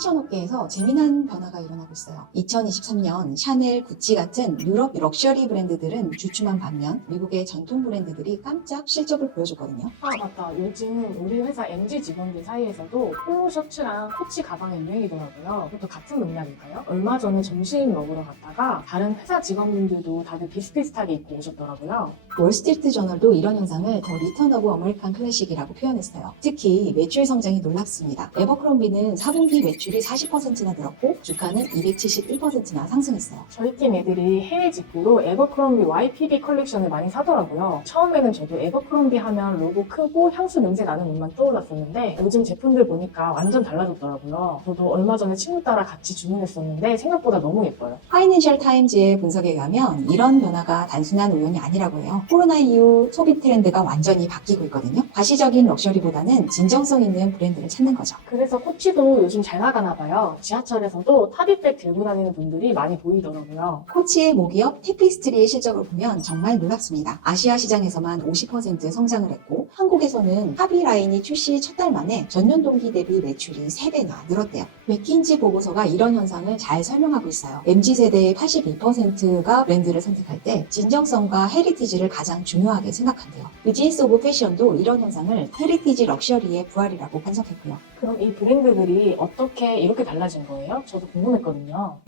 패션업계에서 재미난 변화가 일어나고 있어요. 2023년 샤넬, 구찌 같은 유럽 럭셔리 브랜드들은 주춤한 반면 미국의 전통 브랜드들이 깜짝 실적을 보여줬거든요. 아, 맞다. 요즘 우리 회사 MG 직원들 사이에서도 폴로 셔츠랑 코치 가방이 유행이더라고요. 그것도 같은 맥락일까요? 얼마 전에 점심 먹으러 갔다가 다른 회사 직원분들도 다들 비슷비슷하게 입고 오셨더라고요. 월스트리트 저널도 이런 현상을 더 리턴 오브 아메리칸 클래식이라고 표현했어요. 특히 매출 성장이 놀랍습니다. 에버크롬비는 4분기 매출이 40%나 늘었고 주가는 271%나 상승했어요. 저희 팀 애들이 해외 직구로 에버크롬비 YPB 컬렉션을 많이 사더라고요. 처음에는 저도 에버크롬비 하면 로고 크고 향수 냄새 나는 옷만 떠올랐었는데 요즘 제품들 보니까 완전 달라졌더라고요. 저도 얼마 전에 친구 따라 같이 주문했었는데 생각보다 너무 예뻐요. 파이낸셜 타임즈의 분석에 의하면 이런 변화가 단순한 우연이 아니라고 해요. 코로나 이후 소비 트렌드가 완전히 바뀌고 있거든요. 과시적인 럭셔리보다는 진정성 있는 브랜드를 찾는 거죠. 그래서 코치도 요즘 잘 나가나 봐요. 지하철에서도 탑이백 들고 다니는 분들이 많이 보이더라고요. 코치의 모기업 테피스트리의 실적을 보면 정말 놀랍습니다. 아시아 시장에서만 50% 성장을 했고 한국에서는 합의 라인이 출시 첫 달 만에 전년 동기 대비 매출이 3배나 늘었대요. 맥킨지 보고서가 이런 현상을 잘 설명하고 있어요. MZ세대의 82%가 브랜드를 선택할 때 진정성과 헤리티지를 가장 중요하게 생각한대요. 비즈니스 오브 패션도 이런 현상을 헤리티지 럭셔리의 부활이라고 분석했고요. 그럼 이 브랜드들이 어떻게 이렇게 달라진 거예요? 저도 궁금했거든요.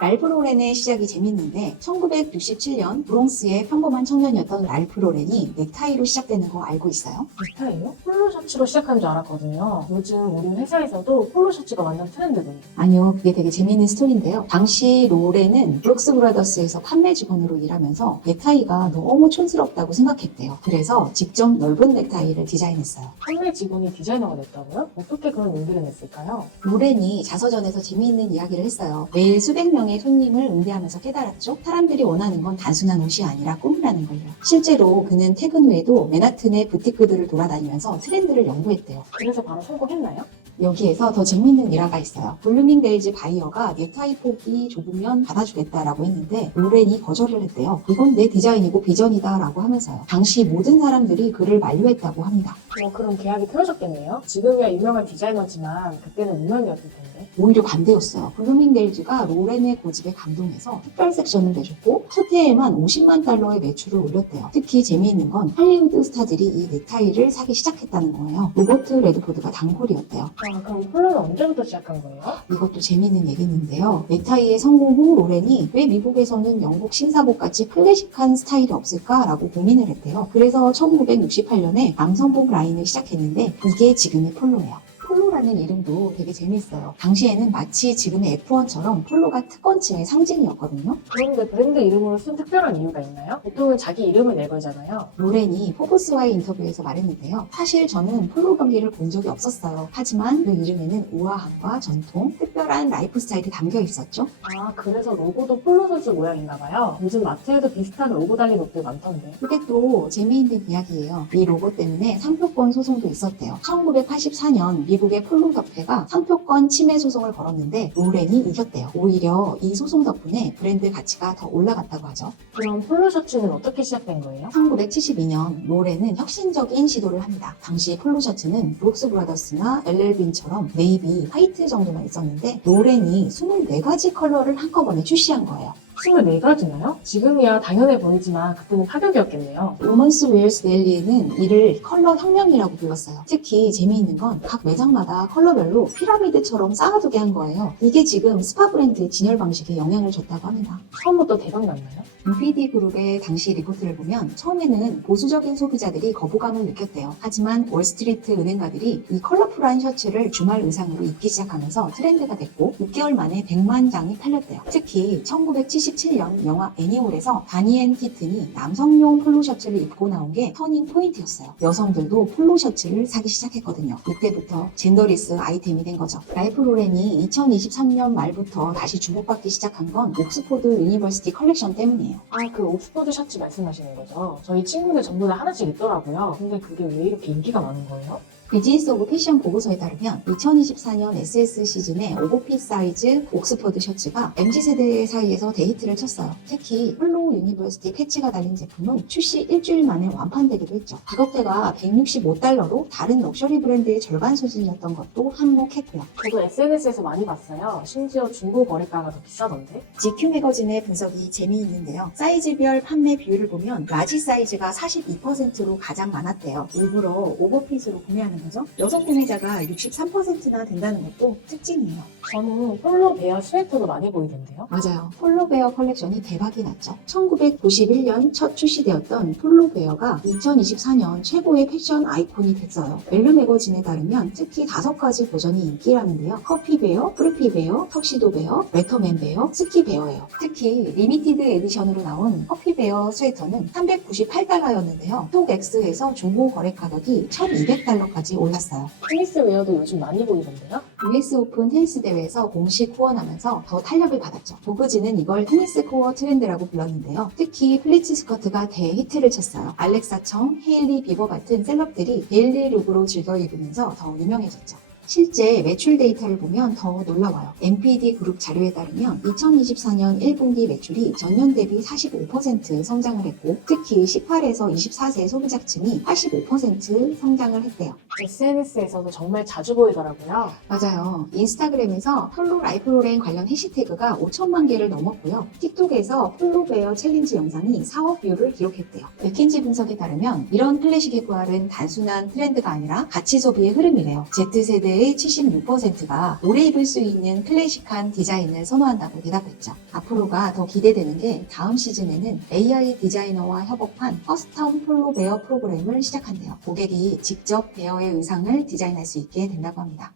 랄프 로렌의 시작이 재밌는데 1967년 브롱스의 평범한 청년이었던 랄프 로렌이 넥타이로 시작되는 거 알고 있어요? 넥타이요? 폴로 셔츠로 시작한 줄 알았거든요. 요즘 우리 회사에서도 폴로 셔츠가 완전 트렌드던데. 아니요, 그게 되게 재미있는 스토리인데요. 당시 로렌은 브룩스 브라더스에서 판매 직원으로 일하면서 넥타이가 너무 촌스럽다고 생각했대요. 그래서 직접 넓은 넥타이를 디자인했어요. 판매 직원이 디자이너가 됐다고요? 어떻게 그런 일들을 냈을까요? 로렌이 자서전에서 재미있는 이야기를 했어요. 매일 수백 명의 손님을 응대하면서 깨달았죠. 사람들이 원하는 건 단순한 옷이 아니라 꿈이라는 걸요. 실제로 그는 퇴근 후에도 맨하튼의 부티크들을 돌아다니면서 트렌드를 연구했대요. 그래서 바로 성공했나요? 여기에서 더 재밌는 일화가 있어요. 블루밍데일즈 바이어가 넥타이 폭이 좁으면 받아주겠다라고 했는데 로렌이 거절을 했대요. 이건 내 디자인이고 비전이다 라고 하면서요. 당시 모든 사람들이 그를 만류했다고 합니다. 그럼 계약이 틀어졌겠네요. 지금이야 유명한 디자이너지만 그때는 무명이었을 텐데. 오히려 반대였어요. 블루밍데일즈가 로렌의 고집에 감동해서 특별 섹션을 내줬고 첫 해에만 50만 달러의 매출을 올렸대요. 특히 재미있는 건 할리우드 스타들이 이 넥타이를 사기 시작했다는 거예요. 로버트 레드포드가 단골이었대요. 그럼 폴로는 언제부터 시작한 거예요? 이것도 재미있는 얘기인데요. 넥타이의 성공 후 로렌이 왜 미국에서는 영국 신사복 같이 클래식한 스타일이 없을까라고 고민을 했대요. 그래서 1968년에 남성복 라인을 시작했는데 이게 지금의 폴로예요. 폴로라는 이름도 되게 재밌어요. 당시에는 마치 지금의 F1처럼 폴로가 특권층의 상징이었거든요. 그런데 브랜드 이름으로 쓴 특별한 이유가 있나요? 보통은 자기 이름을 내걸잖아요. 로렌이 포브스와의 인터뷰에서 말했는데요. 사실 저는 폴로 경기를 본 적이 없었어요. 하지만 그 이름에는 우아함과 전통, 특별한 라이프 스타일이 담겨 있었죠. 그래서 로고도 폴로 선수 모양인가 봐요. 요즘 마트에도 비슷한 로고 달린 옷들 많던데. 그게 또 재미있는 이야기예요. 이 로고 때문에 상표권 소송도 있었대요. 1984년 미국의 폴로 협회가 상표권 침해 소송을 걸었는데 로렌이 이겼대요. 오히려 이 소송 덕분에 브랜드 가치가 더 올라갔다고 하죠. 그럼 폴로 셔츠는 어떻게 시작된 거예요? 1972년 로렌은 혁신적인 시도를 합니다. 당시 폴로 셔츠는 브룩스 브라더스나 LL빈처럼 네이비, 화이트 정도만 있었는데 로렌이 24가지 컬러를 한꺼번에 출시한 거예요. 24가지나요? 지금이야 당연해 보이지만 그때는 파격이었겠네요. 우먼스 웨어스 데일리는 이를 컬러 혁명이라고 불렀어요. 특히 재미있는 건 각 매장마다 컬러별로 피라미드처럼 쌓아두게 한 거예요. 이게 지금 스파 브랜드의 진열 방식에 영향을 줬다고 합니다. 처음부터 대박 났나요? 인피니티 그룹의 당시 리포트를 보면 처음에는 보수적인 소비자들이 거부감을 느꼈대요. 하지만 월스트리트 은행가들이 이 컬러풀한 셔츠를 주말 의상으로 입기 시작하면서 트렌드가 됐고 6개월 만에 100만 장이 팔렸대요. 특히 1977년 영화 애니홀에서 다니앤 키튼이 남성용 폴로 셔츠를 입고 나온 게 터닝 포인트였어요. 여성들도 폴로 셔츠를 사기 시작했거든요. 이때부터 젠더리스 아이템이 된 거죠. 랄프 로렌이 2023년 말부터 다시 주목받기 시작한 건 옥스포드 유니버시티 컬렉션 때문이에요. 그 옥스퍼드 셔츠 말씀하시는 거죠? 저희 친구들 전부 다 하나씩 있더라고요. 근데 그게 왜 이렇게 인기가 많은 거예요? 비즈니스 오브 패션 보고서에 따르면 2024년 SS 시즌의 오버핏 사이즈 옥스퍼드 셔츠가 MZ세대 사이에서 데이트를 쳤어요. 특히 폴로 유니버시티 패치가 달린 제품은 출시 일주일 만에 완판되기도 했죠. 가격대가 165달러로 다른 럭셔리 브랜드의 절반 수준이었던 것도 한몫했고요. 저도 SNS에서 많이 봤어요. 심지어 중고 거래가가 더 비싸던데? GQ 매거진의 분석이 재미있는데요. 사이즈별 판매 비율을 보면 라지 사이즈가 42%로 가장 많았대요. 일부러 오버핏으로 구매하는 거죠. 여성 구매자가 63%나 된다는 것도 특징이에요. 저는 폴로 베어 스웨터도 많이 보이던데요? 맞아요. 폴로베어 컬렉션이 대박이 났죠. 1991년 첫 출시되었던 폴로베어가 2024년 최고의 패션 아이콘이 됐어요. 멜르 매거진에 따르면 특히 5가지 버전이 인기라는데요. 커피베어, 프리피베어, 턱시도베어, 레터맨베어, 스키베어예요. 특히 리미티드 에디션으로 나온 커피베어 스웨터는 398달러였는데요. 톡엑스에서 중고 거래 가격이 1200달러까지 올랐어요. 테니스 웨어도 요즘 많이 보이던데요? US 오픈 테니스 대회에서 공식 후원하면서 더 탄력을 받았죠. 보그지는 이걸 테니스 코어 트렌드라고 불렀는데요. 특히 플리츠 스커트가 대히트를 쳤어요. 알렉사 청, 헤일리 비버 같은 셀럽들이 데일리 룩으로 즐겨 입으면서 더 유명해졌죠. 실제 매출 데이터를 보면 더 놀라워요. NPD 그룹 자료에 따르면 2024년 1분기 매출이 전년 대비 45% 성장을 했고 특히 18에서 24세 소비자층이 85% 성장을 했대요. SNS에서도 정말 자주 보이더라고요. 맞아요. 인스타그램에서 폴로 라이프로렌 관련 해시태그가 5천만 개를 넘었고요. 틱톡에서 폴로베어 챌린지 영상이 4억 뷰를 기록했대요. 맥킨지 분석에 따르면 이런 클래식의 부활은 단순한 트렌드가 아니라 가치 소비의 흐름이래요. Z세대의 76%가 오래 입을 수 있는 클래식한 디자인을 선호한다고 대답했죠. 앞으로가 더 기대되는 게 다음 시즌에는 AI 디자이너와 협업한 커스텀 폴로베어 프로그램을 시작한대요. 고객이 직접 베어의 의상을 디자인할 수 있게 된다고 합니다.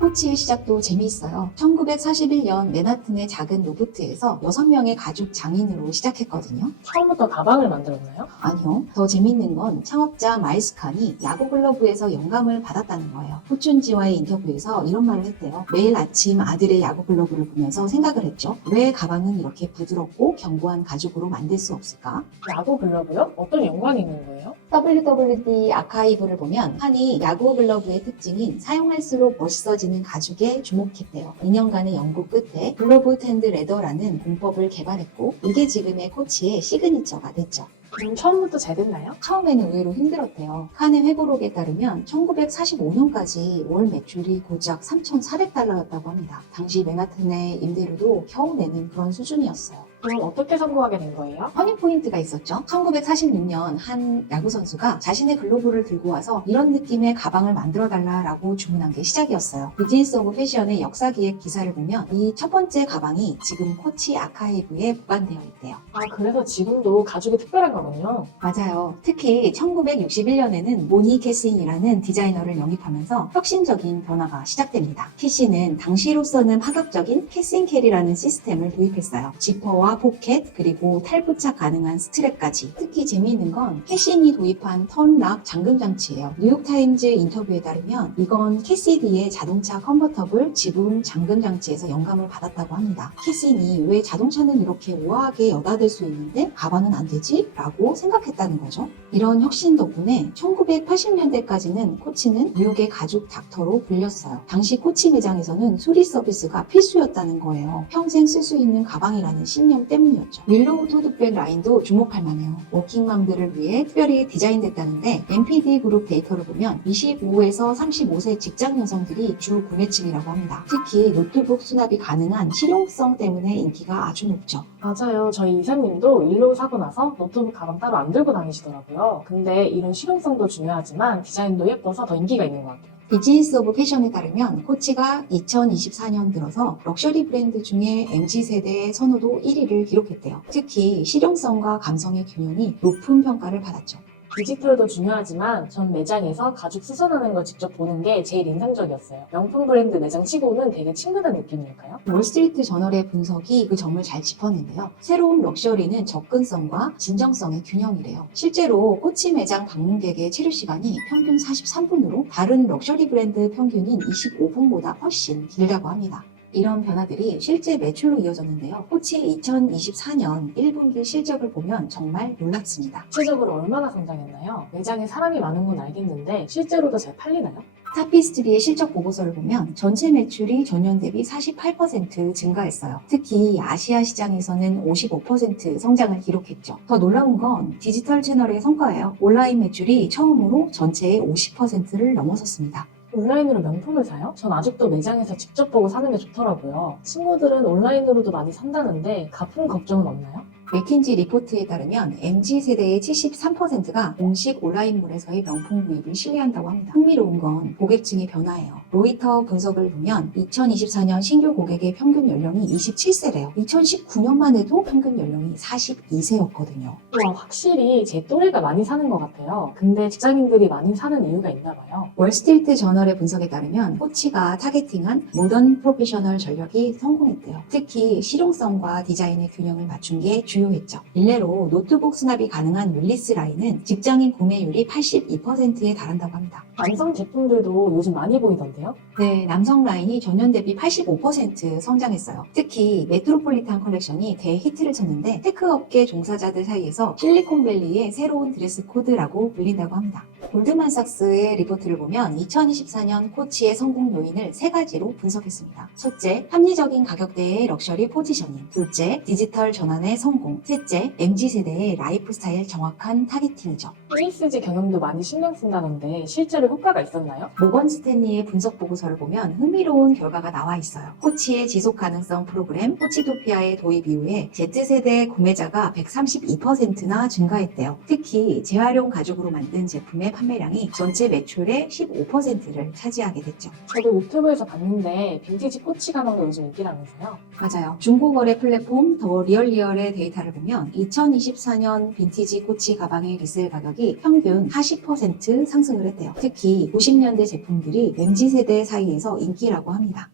코치의 시작도 재미있어요. 1941년 맨하튼의 작은 로부트에서 6명의 가죽 장인으로 시작했거든요. 처음부터 가방을 만들었나요? 아니요. 더 재밌는 건 창업자 마일스 칸이 야구 글러브에서 영감을 받았다는 거예요. 포춘지와의 인터뷰에서 이런 말을 했대요. 매일 아침 아들의 야구 글러브를 보면서 생각을 했죠. 왜 가방은 이렇게 부드럽고 견고한 가죽으로 만들 수 없을까? 야구 글러브요? 어떤 연관이 있는 거예요? WWD 아카이브를 보면 칸이 야구 글러브의 특징인 사용할수록 멋있어지는 가죽에 주목했대요. 2년간의 연구 끝에 글로브 텐드 레더라는 공법을 개발했고 이게 지금의 코치의 시그니처가 됐죠. 그럼 처음부터 잘 됐나요? 처음에는 의외로 힘들었대요. 칸의 회고록에 따르면 1945년까지 월 매출이 고작 3,400달러였다고 합니다. 당시 맨하튼의 임대료도 겨우 내는 그런 수준이었어요. 그럼 어떻게 성공하게 된 거예요? 터닝 포인트가 있었죠. 1946년 한 야구 선수가 자신의 글로브를 들고 와서 이런 느낌의 가방을 만들어달라고 주문한 게 시작이었어요. 비즈니스 오브 패션의 역사기획 기사를 보면 이 첫 번째 가방이 지금 코치 아카이브에 보관되어 있대요. 아, 그래서 지금도 가죽이 특별한 거군요. 맞아요. 특히 1961년에는 모니 캐신이라는 디자이너를 영입하면서 혁신적인 변화가 시작됩니다. 캐신은 당시로서는 파격적인 캐신 캐리라는 시스템을 도입했어요. 지퍼와 포켓 그리고 탈부착 가능한 스트랩까지. 특히 재미있는 건 캐신이 도입한 턴락 잠금 장치예요. 뉴욕타임즈 인터뷰에 따르면 이건 캐시디의 자동차 컨버터블 지붕 잠금 장치에서 영감을 받았다고 합니다. 캐신이 왜 자동차는 이렇게 우아하게 여닫을 수 있는데 가방은 안 되지? 라고 생각했다는 거죠. 이런 혁신 덕분에 1980년대까지는 코치는 뉴욕의 가죽 닥터로 불렸어요. 당시 코치 매장에서는 수리 서비스가 필수였다는 거예요. 평생 쓸 수 있는 가방이라는 신념 때문이었죠. 윌로우 토드백 라인도 주목할 만해요. 워킹맘들을 위해 특별히 디자인됐다는데 NPD 그룹 데이터를 보면 25에서 35세 직장 여성들이 주 구매층이라고 합니다. 특히 노트북 수납이 가능한 실용성 때문에 인기가 아주 높죠. 맞아요. 저희 이사님도 윌로우 사고 나서 노트북 가방 따로 안 들고 다니시더라고요. 근데 이런 실용성도 중요하지만 디자인도 예뻐서 더 인기가 있는 것 같아요. 비즈니스 오브 패션에 따르면 코치가 2024년 들어서 럭셔리 브랜드 중에 MZ세대의 선호도 1위를 기록했대요. 특히 실용성과 감성의 균형이 높은 평가를 받았죠. 디지털도 중요하지만 전 매장에서 가죽 수선하는 걸 직접 보는 게 제일 인상적이었어요. 명품 브랜드 매장 치고는 되게 친근한 느낌일까요? 월스트리트 저널의 분석이 그 점을 잘 짚었는데요. 새로운 럭셔리는 접근성과 진정성의 균형이래요. 실제로 코치 매장 방문객의 체류 시간이 평균 43분으로 다른 럭셔리 브랜드 평균인 25분보다 훨씬 길다고 합니다. 이런 변화들이 실제 매출로 이어졌는데요. 코치의 2024년 1분기 실적을 보면 정말 놀랍습니다. 구체적으로 얼마나 성장했나요? 매장에 사람이 많은 건 알겠는데 실제로도 잘 팔리나요? 타피스트리의 실적 보고서를 보면 전체 매출이 전년 대비 48% 증가했어요. 특히 아시아 시장에서는 55% 성장을 기록했죠. 더 놀라운 건 디지털 채널의 성과예요. 온라인 매출이 처음으로 전체의 50%를 넘어섰습니다. 온라인으로 명품을 사요? 전 아직도 매장에서 직접 보고 사는 게 좋더라고요. 친구들은 온라인으로도 많이 산다는데 가품 걱정은 없나요? 맥킨지 리포트에 따르면 MZ세대의 73%가 공식 온라인몰에서의 명품 구입을 신뢰한다고 합니다. 흥미로운 건 고객층의 변화예요. 로이터 분석을 보면 2024년 신규 고객의 평균 연령이 27세래요. 2019년만 해도 평균 연령이 42세였거든요. 와, 확실히 제 또래가 많이 사는 것 같아요. 근데 직장인들이 많이 사는 이유가 있나 봐요. 월스트리트 저널의 분석에 따르면 코치가 타겟팅한 모던 프로페셔널 전략이 성공했대요. 특히 실용성과 디자인의 균형을 맞춘 게 주요했죠. 일례로 노트북 수납이 가능한 윌리스 라인은 직장인 구매율이 82%에 달한다고 합니다. 남성 제품들도 요즘 많이 보이던데요? 네, 남성 라인이 전년 대비 85% 성장했어요. 특히 메트로폴리탄 컬렉션이 대히트를 쳤는데 테크업계 종사자들 사이에서 실리콘밸리의 새로운 드레스 코드라고 불린다고 합니다. 골드만삭스의 리포트를 보면 2024년 코치의 성공 요인을 세 가지로 분석했습니다. 첫째, 합리적인 가격대의 럭셔리 포지셔닝. 둘째, 디지털 전환의 성공. 셋째, MZ세대의 라이프 스타일 정확한 타겟팅이죠. ESG 경영도 많이 신경 쓴다던데 실제로 효과가 있었나요? 모건 스탠리의 분석 보고서를 보면 흥미로운 결과가 나와 있어요. 코치의 지속 가능성 프로그램 코치토피아의 도입 이후에 Z세대 구매자가 132%나 증가했대요. 특히 재활용 가죽으로 만든 제품의 판매량이 전체 매출의 15%를 차지하게 됐죠. 저도 유튜브에서 봤는데 빈티지 코치 가방도 요즘 인기라면서요? 맞아요. 중고거래 플랫폼 더 리얼리얼의 데이터를 보면 2024년 빈티지 코치 가방의 리셀 가격이 평균 40% 상승을 했대요. 특히 90년대 제품들이 MZ세대 사이에서 인기라고 합니다.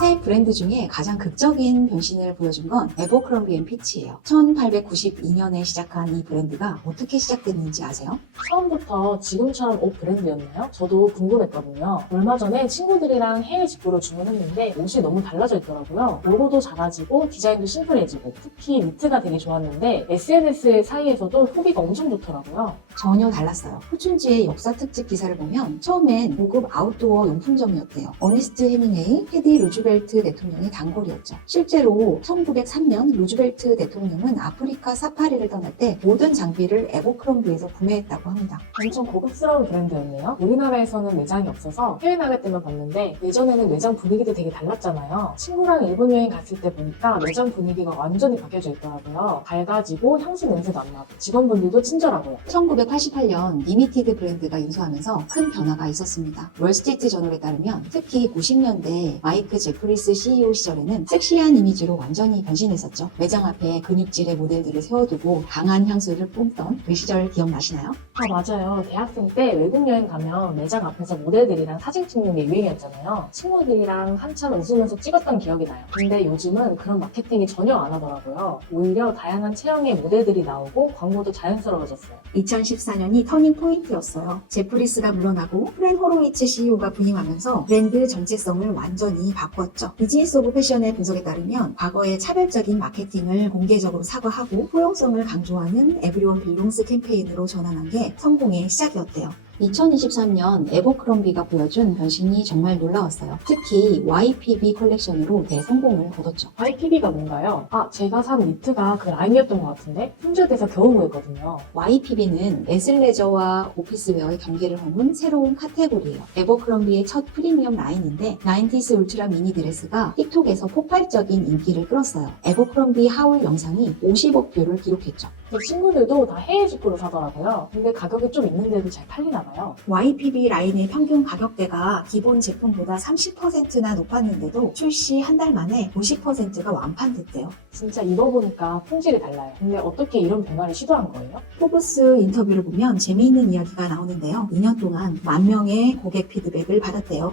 새 브랜드 중에 가장 극적인 변신을 보여준 건 에버크럼비 & 피치예요. 1892년에 시작한 이 브랜드가 어떻게 시작됐는지 아세요? 처음부터 지금처럼 옷 브랜드였나요? 저도 궁금했거든요. 얼마 전에 친구들이랑 해외 직구로 주문했는데 옷이 너무 달라져 있더라고요. 로고도 작아지고 디자인도 심플해지고 특히 니트가 되게 좋았는데 SNS 사이에서도 후기가 엄청 좋더라고요. 전혀 달랐어요. 포춘지의 역사 특집 기사를 보면 처음엔 고급 아웃도어 용품점이었대요. 어니스트 헤밍웨이, 테디 루즈벨트 대통령의 단골이었죠. 실제로 1903년 루즈벨트 대통령은 아프리카 사파리를 떠날 때 모든 장비를 에버크럼비에서 구매했다고 합니다. 엄청 고급스러운 브랜드였네요. 우리나라에서는 매장이 없어서 해외 나갈 때만 봤는데 예전에는 매장 분위기도 되게 달랐잖아요. 친구랑 일본 여행 갔을 때 보니까 매장 분위기가 완전히 바뀌어져 있더라고요. 밝아지고 향수 냄새도 안 나고 직원분들도 친절하고요. 1988년 리미티드 브랜드가 인수하면서 큰 변화가 있었습니다. 월스트리트 저널에 따르면 특히 90년대 마이크 제프리스 CEO 시절에는 섹시한 이미지로 완전히 변신했었죠. 매장 앞에 근육질의 모델들을 세워두고 강한 향수를 뿜던 그 시절 기억나시나요? 아, 맞아요. 대학생 때 외국 여행 가면 매장 앞에서 모델들이랑 사진 찍는 게 유행이었잖아요. 친구들이랑 한참 웃으면서 찍었던 기억이 나요. 근데 요즘은 그런 마케팅이 전혀 안 하더라고요. 오히려 다양한 체형의 모델들이 나오고 광고도 자연스러워졌어요. 2014년이 터닝 포인트였어요. 제프리스가 물러나고 프랭 호로위츠 CEO가 부임하면서 브랜드 정체성을 완전히 바꿨죠. 비즈니스 오브 패션의 분석에 따르면 과거의 차별적인 마케팅을 공개적으로 사과하고 포용성을 강조하는 에브리원 빌롱스 캠페인으로 전환한 게 성공의 시작이었대요. 2023년 에버크럼비가 보여준 변신이 정말 놀라웠어요. 특히 YPB 컬렉션으로 대성공을 거뒀죠. YPB가 뭔가요? 아, 제가 산 니트가 그 라인이었던 것 같은데 품절돼서 겨우 구했거든요. YPB는 애슬레저와 오피스웨어의 경계를 허문 새로운 카테고리예요. 에버크럼비의 첫 프리미엄 라인인데 90s 울트라 미니 드레스가 틱톡에서 폭발적인 인기를 끌었어요. 에버크럼비 하울 영상이 50억 뷰를 기록했죠. 제 친구들도 다 해외 직구로 사더라고요. 근데 가격이 좀 있는데도 잘 팔리나 봐요. YPB 라인의 평균 가격대가 기본 제품보다 30%나 높았는데도 출시 한 달 만에 50%가 완판됐대요. 진짜 입어보니까 품질이 달라요. 근데 어떻게 이런 변화를 시도한 거예요? 포브스 인터뷰를 보면 재미있는 이야기가 나오는데요. 2년 동안 10,000명의 고객 피드백을 받았대요.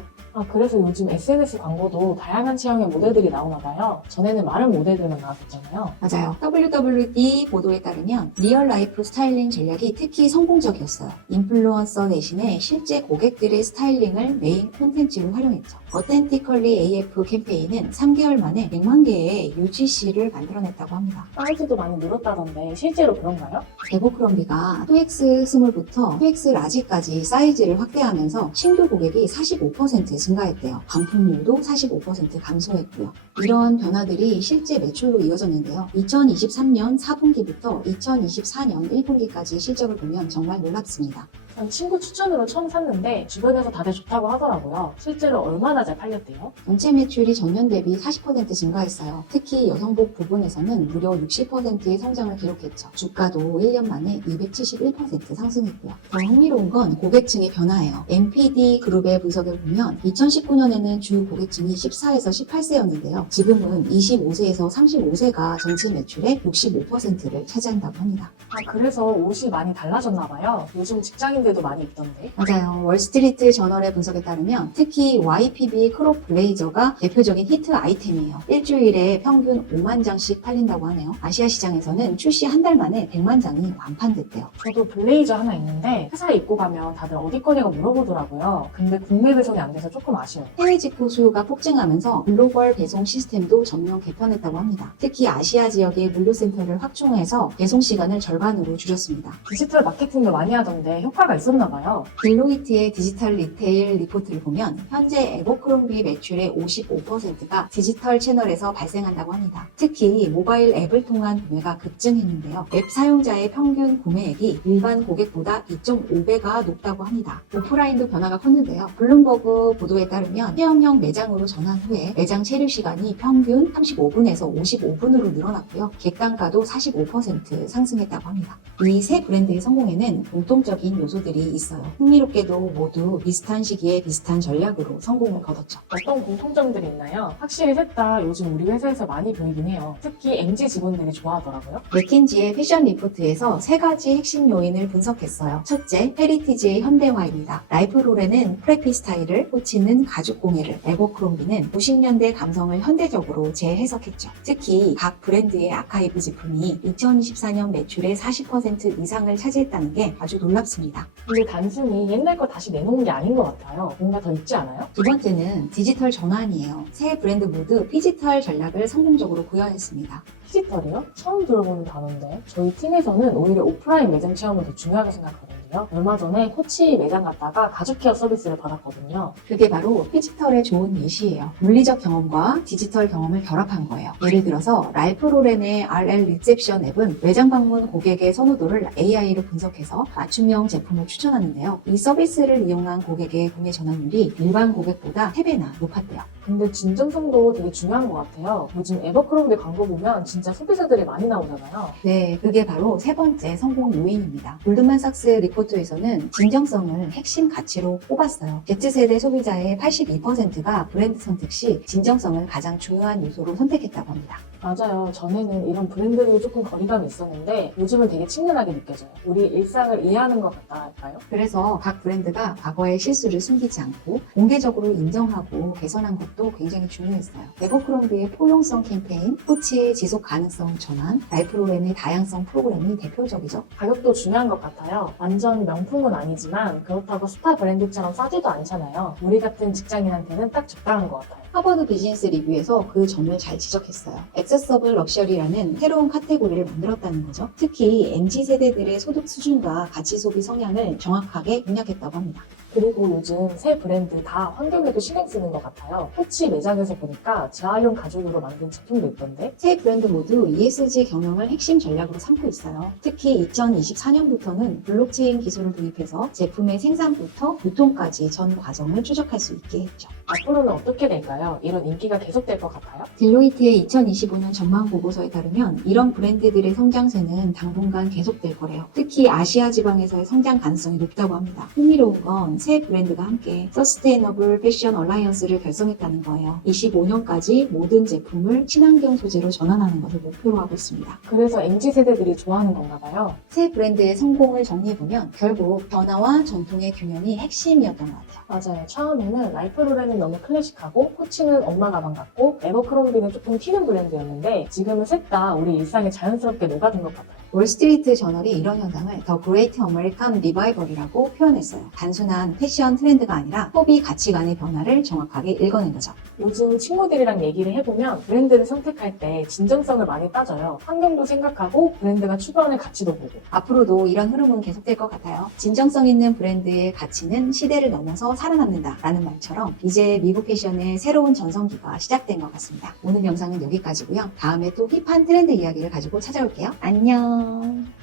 그래서 요즘 SNS 광고도 다양한 체형의 모델들이 나오나 봐요. 전에는 마른 모델들만 나왔었잖아요. 맞아요. WWD 보도에 따르면 리얼 라이프 스타일링 전략이 특히 성공적이었어요. 인플루언서 대신에 실제 고객들의 스타일링을 메인 콘텐츠로 활용했죠. 어텐티컬리 AF 캠페인은 3개월 만에 100만 개의 UGC를 만들어냈다고 합니다. 사이즈도 많이 늘었다던데 실제로 그런가요? 에버크롬비가 2X 스몰부터 2X 라지까지 사이즈를 확대하면서 신규 고객이 45% 증가했대요. 반품률도 45% 감소했고요. 이런 변화들이 실제 매출로 이어졌는데요. 2023년 4분기부터 2024년 1분기까지 실적을 보면 정말 놀랍습니다. 전 친구 추천으로 처음 샀는데 주변에서 다들 좋다고 하더라고요. 실제로 얼마나 잘 팔렸대요? 전체 매출이 전년 대비 40% 증가했어요. 특히 여성복 부분에서는 무려 60%의 성장을 기록했죠. 주가도 1년 만에 271% 상승했고요. 더 흥미로운 건 고객층의 변화예요. MPD 그룹의 분석을 보면 2019년에는 주 고객층이 14에서 18세였는데요. 지금은 25세에서 35세가 전체 매출의 65%를 차지한다고 합니다. 그래서 옷이 많이 달라졌나 봐요. 요즘 직장인들도 많이 입던데. 맞아요. 월스트리트 저널의 분석에 따르면 특히 YPB 크롭 블레이저가 대표적인 히트 아이템이에요. 일주일에 평균 5만 장씩 팔린다고 하네요. 아시아 시장에서는 출시 한 달 만에 100만 장이 완판됐대요. 저도 블레이저 하나 있는데 회사에 입고 가면 다들 어디 거냐고 물어보더라고요. 근데 국내 배송이 안 돼서 조금 아쉬워요. 해외 직구 수요가 폭증하면서 글로벌 배송 시스템도 전면 개편했다고 합니다. 특히 아시아 지역의 물류센터를 확충해서 배송 시간을 절반으로 줄였습니다. 디지털 마케팅도 많이 하던데 효과가 있었나 봐요. 딜로이트의 디지털 리테일 리포트를 보면 현재 에버크롬비 매출의 55%가 디지털 채널에서 발생한다고 합니다. 특히 모바일 앱을 통한 구매가 급증했는데요. 앱 사용자의 평균 구매액이 일반 고객보다 2.5배가 높다고 합니다. 오프라인도 변화가 컸는데요. 블룸버그 보도에 따르면 체험형 매장으로 전환 후에 매장 체류 시간이 평균 35분에서 55분으로 늘어났고요. 객단가도 45% 상승했다고 합니다. 이 세 브랜드의 성공에는 공통적인 요소들이 있어요. 흥미롭게도 모두 비슷한 시기에 비슷한 전략으로 성공을 거뒀죠. 어떤 공통점들이 있나요? 확실히 셋 다 요즘 우리 회사에서 많이 보이긴 해요. 특히 MZ 직원들이 좋아하더라고요. 맥킨지의 패션 리포트에서 세 가지 핵심 요인을 분석했어요. 첫째, 헤리티지의 현대화입니다. 라이프로렌은 프레피 스타일을, 코치는 가죽 공예를, 에버크롬비는 90년대 감성을 현대적으로 재해석했죠. 특히 각 브랜드의 아카이브 제품이 2024년 매출의 40% 이상을 차지했다는 게 아주 놀랍습니다. 근데 단순히 옛날 거 다시 내놓은 게 아닌 것 같아요. 뭔가 더 있지 않아요? 두 번째는 디지털 전환이에요. 세 브랜드 모두 피지털 전략을 성공적으로 구현했습니다. 피지털이요? 처음 들어보는 단어인데 저희 팀에서는 오히려 오프라인 매장 체험을 더 중요하게 생각하거든요. 얼마 전에 코치 매장 갔다가 가죽 케어 서비스를 받았거든요. 그게 바로 피지털의 좋은 예시예요. 물리적 경험과 디지털 경험을 결합한 거예요. 예를 들어서 랄프로렌의 RL 리셉션 앱은 매장 방문 고객의 선호도를 AI로 분석해서 맞춤형 제품을 추천하는데요. 이 서비스를 이용한 고객의 구매 전환율이 일반 고객보다 3배나 높았대요. 근데 진정성도 되게 중요한 것 같아요. 요즘 에버크롬비 광고 보면 진짜 소비자들이 많이 나오잖아요. 네, 그게 바로 세 번째 성공 요인입니다. 골드만삭스 리포트에서는 진정성을 핵심 가치로 꼽았어요. Z세대 소비자의 82%가 브랜드 선택 시 진정성을 가장 중요한 요소로 선택했다고 합니다. 맞아요. 전에는 이런 브랜드도 조금 거리감이 있었는데 요즘은 되게 친근하게 느껴져요. 우리 일상을 이해하는 것 같다 할까요? 그래서 각 브랜드가 과거의 실수를 숨기지 않고 공개적으로 인정하고 개선한 것도 굉장히 중요했어요. 에버크롬비의 포용성 캠페인, 코치의 지속 가능성 전환, 라이프로렌의 다양성 프로그램이 대표적이죠. 가격도 중요한 것 같아요. 완전 명품은 아니지만 그렇다고 스타 브랜드처럼 싸지도 않잖아요. 우리 같은 직장인한테는 딱 적당한 것 같아요. 하버드 비즈니스 리뷰에서 그 점을 잘 지적했어요. 액세서블 럭셔리라는 새로운 카테고리를 만들었다는 거죠. 특히 MZ세대들의 소득 수준과 가치 소비 성향을 정확하게 공략했다고 합니다. 그리고 요즘 새 브랜드 다 환경에도 신경 쓰는 것 같아요. 코치 매장에서 보니까 재활용 가죽으로 만든 제품도 있던데. 세 브랜드 모두 ESG 경영을 핵심 전략으로 삼고 있어요. 특히 2024년부터는 블록체인 기술을 도입해서 제품의 생산부터 유통까지 전 과정을 추적할 수 있게 했죠. 앞으로는 어떻게 될까요? 이런 인기가 계속될 것 같아요? 딜로이트의 2025년 전망 보고서에 따르면 이런 브랜드들의 성장세는 당분간 계속될 거래요. 특히 아시아 지방에서의 성장 가능성이 높다고 합니다. 흥미로운 건 보면 새 브랜드가 함께 서스테이너블 패션 얼라이언스를 결성했다는 거예요. 25년까지 모든 제품을 친환경 소재로 전환하는 것을 목표로 하고 있습니다. 그래서 MZ세대들이 좋아하는 건가 봐요. 새 브랜드의 성공을 정리해보면 결국 변화와 전통의 균형이 핵심이었던 것 같아요. 맞아요. 처음에는 랄프 로렌은 너무 클래식하고 코치는 엄마 가방 같고 에버크롬비는 조금 튀는 브랜드였는데 지금은 셋 다 우리 일상에 자연스럽게 녹아든 것 같아요. 월스트리트 저널이 이런 현상을 더 그레이트 아메리칸 리바이벌이라고 표현했어요. 단순한 패션 트렌드가 아니라 소비 가치관의 변화를 정확하게 읽어낸 거죠. 요즘 친구들이랑 얘기를 해보면 브랜드를 선택할 때 진정성을 많이 따져요. 환경도 생각하고 브랜드가 추구하는 가치도 보고. 앞으로도 이런 흐름은 계속될 것 같아요. 진정성 있는 브랜드의 가치는 시대를 넘어서 살아남는다 라는 말처럼 이제 미국 패션의 새로운 전성기가 시작된 것 같습니다. 오늘 영상은 여기까지고요. 다음에 또 힙한 트렌드 이야기를 가지고 찾아올게요. 안녕.